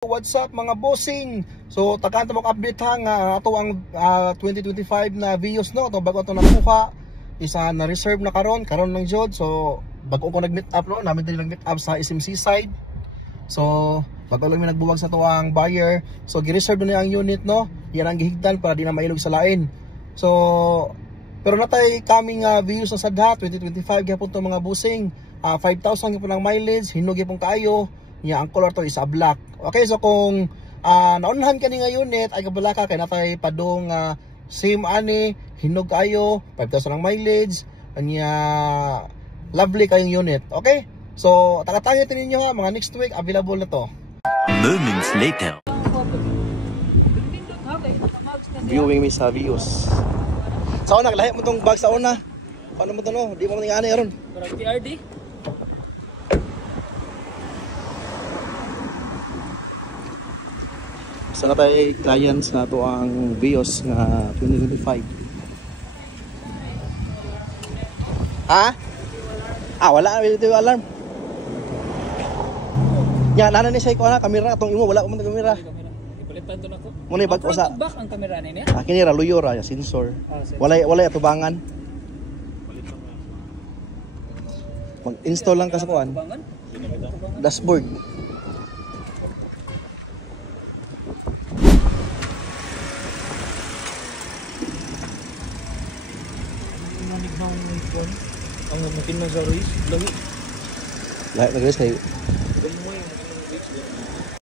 What's up mga bossing? So tagaan mo update ha nga ato ang 2025 na videos no. Ito bago ito nakuha. Isa na reserve na karon ng jud. So bago ko nag-meet up no, namin din nag-meet up sa SMC side. So bago lang mi nagbuwag sa to ang buyer. So gi-reserve na ang unit no. Yan ang gihigdan para di na mailog sa lain. So pero natay kaming videos na sadha 2025 gyapon to mga bossing. 5,000 gyapon ang mileage, hinog gyapon kaayo. Nya ang color to is a black. Okay, so kung naunahan ka ni nga unit ay kabalaka kay natay padong same ani hinog kayo 5,000 ang mileage anya lovely kayong unit. Okay, so taga-target ninyo ha mga next week available na to. Moments later. Viewing me sa views. Sa una lahi mo tong bag sa una. Paano mo to no? Di mo man nga ani aron. Parang TRD. So na tayo clients na to ang Vios nga 2025. Ha? Wala ito alarm. Nya nana ni say ko na kamera atong imo wala ko man kamera. Ipalitan to nako. Mo ni bag ko sa back ang kamera ni niya. kini ra luyo ra sensor. Wala atubangan. Mag-install lang ka sa kuan. Dashboard. Ang makin na sa race, lawi. Lahat nag-race kay